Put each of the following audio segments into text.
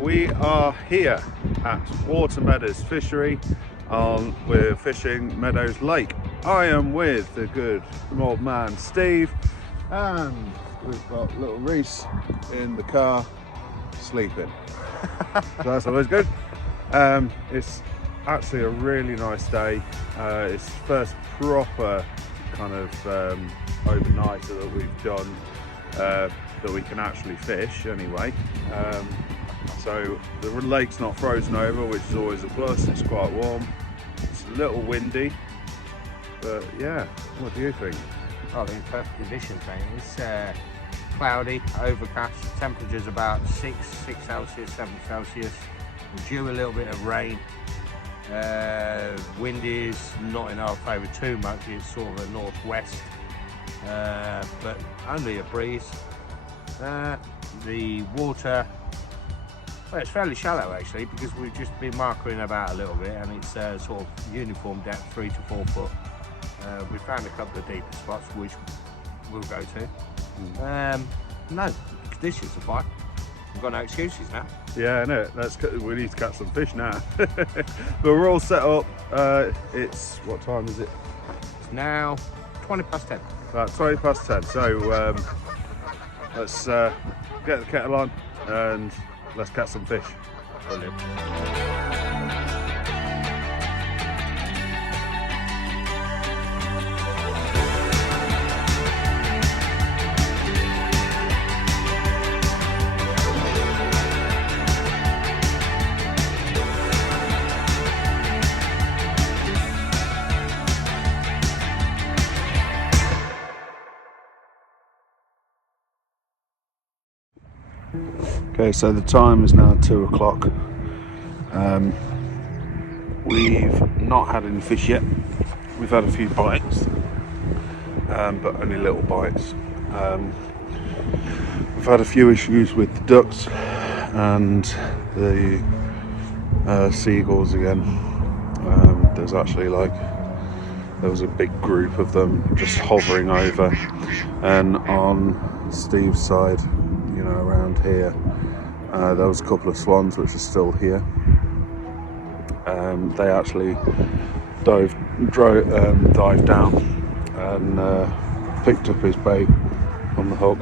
We are here at Meadows fishery. We're fishing Meadows Lake. I am with the good old man Steve, and we've got little Reece in the car sleeping. So that's always good. It's actually a really nice day. It's first proper kind of overnighter that we've done that we can actually fish anyway. So the lake's not frozen over, which is always a plus. It's quite warm. It's a little windy, but yeah, what do you think? I think perfect conditions, mate. It's cloudy, overcast, temperatures about 6 Celsius, 7 Celsius. We're due a little bit of rain. Wind is not in our favour too much, it's sort of a northwest, but only a breeze. The water, well, it's fairly shallow actually, because we've just been markering about a little bit, and it's sort of uniform depth, 3 to 4 foot. We found a couple of deeper spots which we'll go to. No, the conditions are fine. We've got no excuses now. Yeah, no, we need to catch some fish now. But we're all set up. It's, what time is it? It's now 20 past 10. About 20 past 10. So let's get the kettle on and let's catch some fish. Brilliant. Okay, so the time is now 2 o'clock. We've not had any fish yet. We've had a few bites, but only little bites. We've had a few issues with the ducks and the seagulls again. There was a big group of them just hovering over, and on Steve's side, you know, around here, there was a couple of swans which are still here. They actually dived down and picked up his bait on the hook.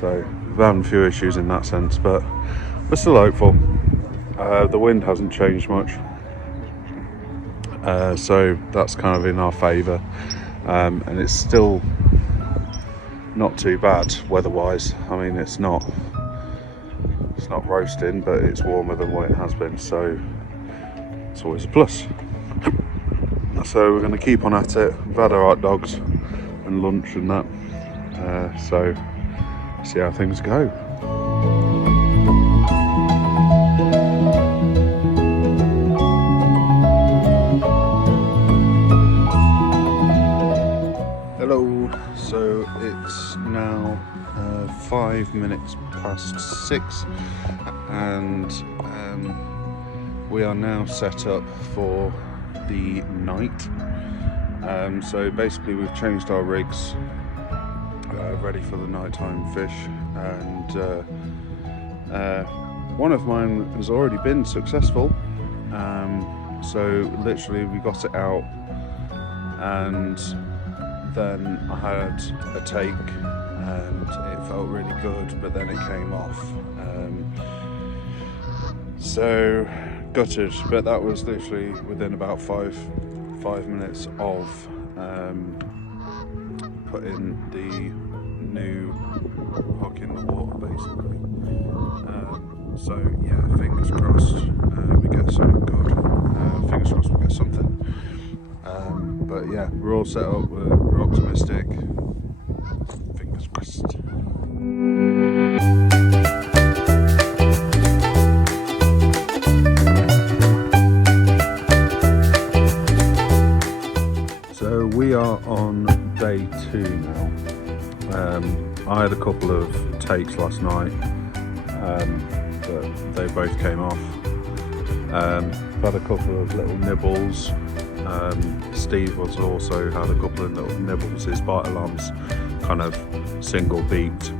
So we've had a few issues in that sense, but we're still hopeful. The wind hasn't changed much, so that's kind of in our favour, and it's still not too bad weather-wise. I mean, it's not roasting, but it's warmer than what it has been, so it's always a plus. So we're going to keep on at it. We've had our hot dogs and lunch and that, so see how things go. Hello, so it's now 5 minutes past 6, and we are now set up for the night. So basically we've changed our rigs, ready for the nighttime fish, and one of mine has already been successful. So literally we got it out, and then I had a take and it felt really good, but then it came off. So gutted, but that was literally within about five minutes of putting the new hook in the water, basically. So yeah, fingers crossed we get something good. Fingers crossed we get something. But yeah, we're all set up, we're optimistic. Fingers crossed. So we are on day 2 now. I had a couple of takes last night, but they both came off. Had a couple of little nibbles. Steve was also had a couple of little nibbles. His bite alarm's kind of single beaked,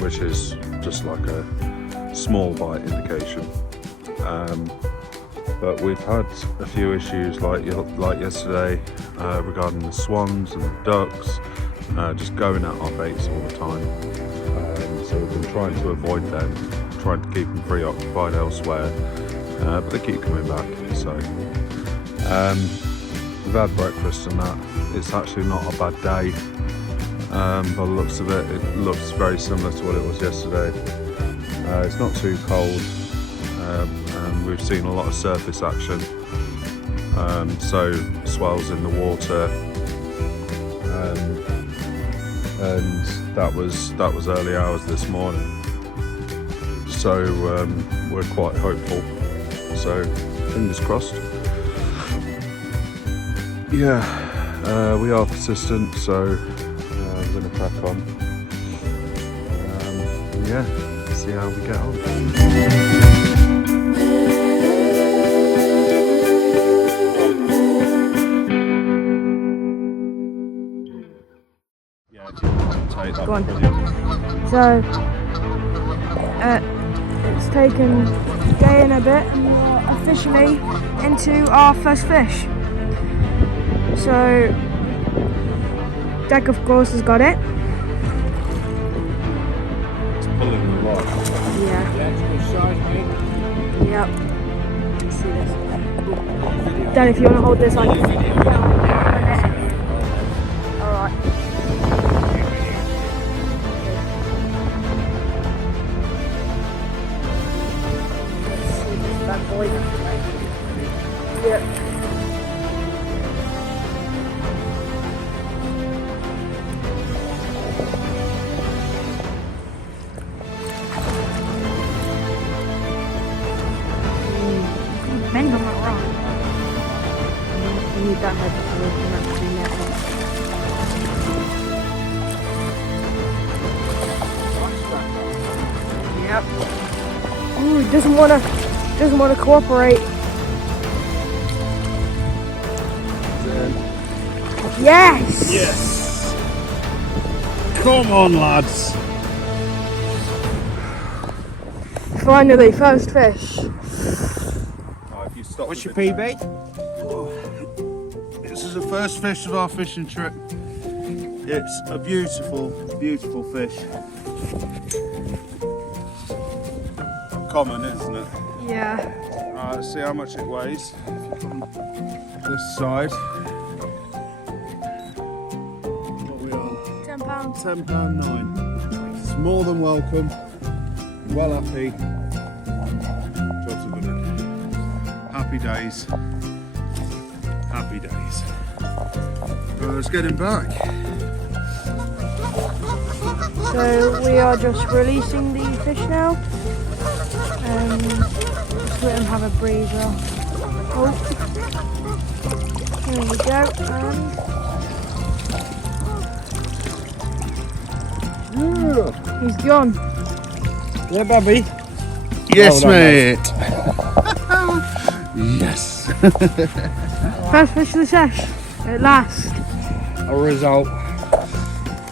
which is just like a small bite indication. But we've had a few issues like yesterday regarding the swans and the ducks just going at our baits all the time. So we've been trying to avoid them, trying to keep them preoccupied elsewhere, but they keep coming back. So we've had breakfast and that. It's actually not a bad day. By the looks of it, it looks very similar to what it was yesterday. It's not too cold, and we've seen a lot of surface action. So swells in the water, and that was early hours this morning. So we're quite hopeful. So fingers crossed. Yeah, we are persistent. So. I'm going to crack on. Yeah, see how we get on. Yeah, go on. So it's taken a day and a bit, and we're officially into our first fish. So Jack, of course, has got it. It's pulling the rod. Yeah. That's good size, mate. Yep. Let's see this. Dan, if you want to hold this, I can. Alright. Let's see this bad boy. Yep. Bend on that rock. You need that head to open up the net. Yep. Ooh, it doesn't wanna cooperate. Yes! Yes! Come on, lads! Finally, first fish. What's your PB? This is the first fish of our fishing trip. It's a beautiful, beautiful fish. Common, isn't it? Yeah. Let's see how much it weighs. This side. What are we on? £10. £10.9. It's more than welcome. Well happy. Job's a good one. Happy days. Happy days. Let's get him back. So we are just releasing the fish now. Just let him have a breather. Oh. There we go. And he's gone. Yeah, Bobby. Yes, Well done, mate. Yes. First fish of the sesh. At last. A result.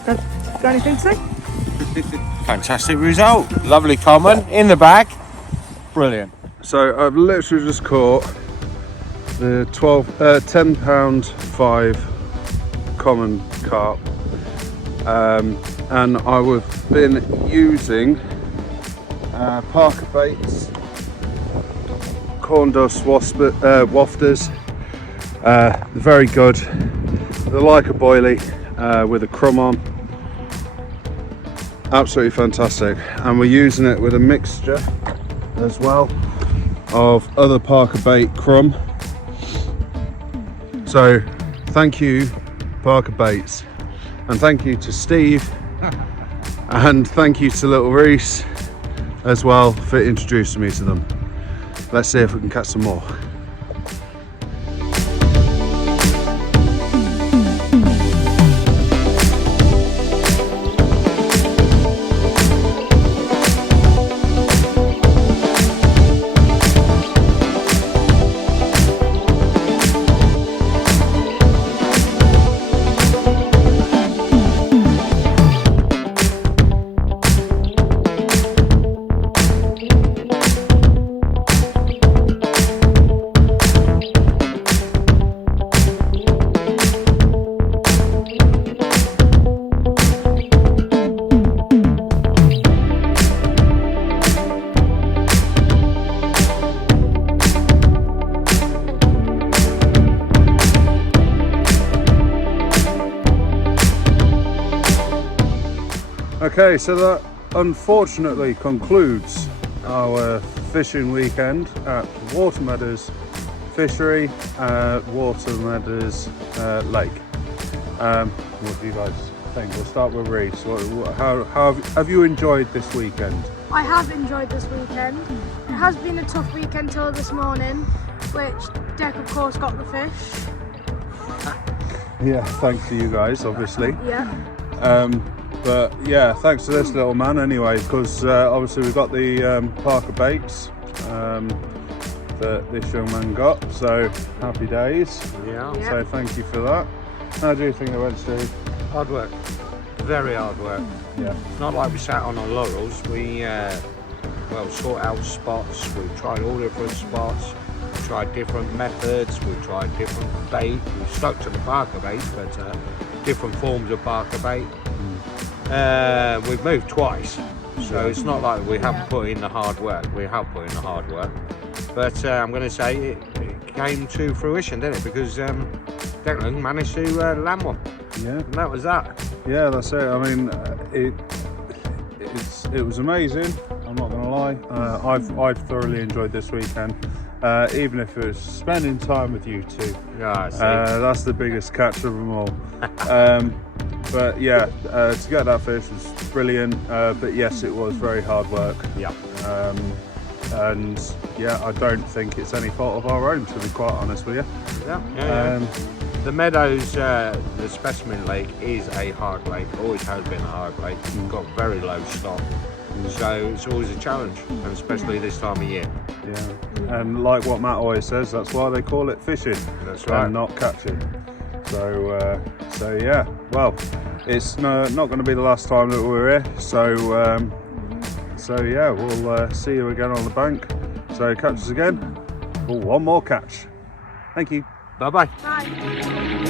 Got anything to say? Fantastic result. Lovely common in the bag. Brilliant. So I've literally just caught the £10.5 common carp, and I've been using Parker baits, corn dust wafters. They're very good. They're like a boilie with a crumb on. Absolutely fantastic. And we're using it with a mixture as well of other Parker bait crumb. So thank you, Parker Baits, and thank you to Steve, and thank you to little Reece as well for introducing me to them. Let's see if we can catch some more. Okay, so that unfortunately concludes our fishing weekend at Meadows Fishery, Meadows Lake. What do you guys think? We'll start with Reece. How have you enjoyed this weekend? I have enjoyed this weekend. It has been a tough weekend till this morning, which Deck of course got the fish. Yeah, thanks to you guys, obviously. Yeah. But yeah, thanks to this little man anyway, because obviously we've got the Parker baits that this young man got, so happy days. Yeah. So thank you for that. How do you think it went, Steve? Hard work. Very hard work. Yeah. It's not like we sat on our laurels. We sort out spots. We've tried all different spots. We've tried different methods. We've tried different bait. We've stuck to the Parker bait, but different forms of Parker bait. We've moved twice, so it's not like we haven't put in the hard work. We have put in the hard work, but I'm going to say it came to fruition, didn't it? Because Declan managed to land one. Yeah. And that was that. Yeah, that's it. I mean, it was amazing. I'm not going to lie. I've thoroughly enjoyed this weekend, even if it was spending time with you two. Yeah, that's the biggest catch of them all. But yeah, to get that fish was brilliant. But yes, it was very hard work. Yeah. And yeah, I don't think it's any fault of our own, to be quite honest with you. Yeah. The Meadows, the Specimen Lake is a hard lake, always has been a hard lake. It's got very low stock, so it's always a challenge, and especially this time of year. Yeah, and like what Matt always says, that's why they call it fishing. That's right. And not catching. So yeah, well, it's not going to be the last time that we're here, so yeah, we'll see you again on the bank. So catch us again for one more catch. Thank you. Bye-bye. Bye.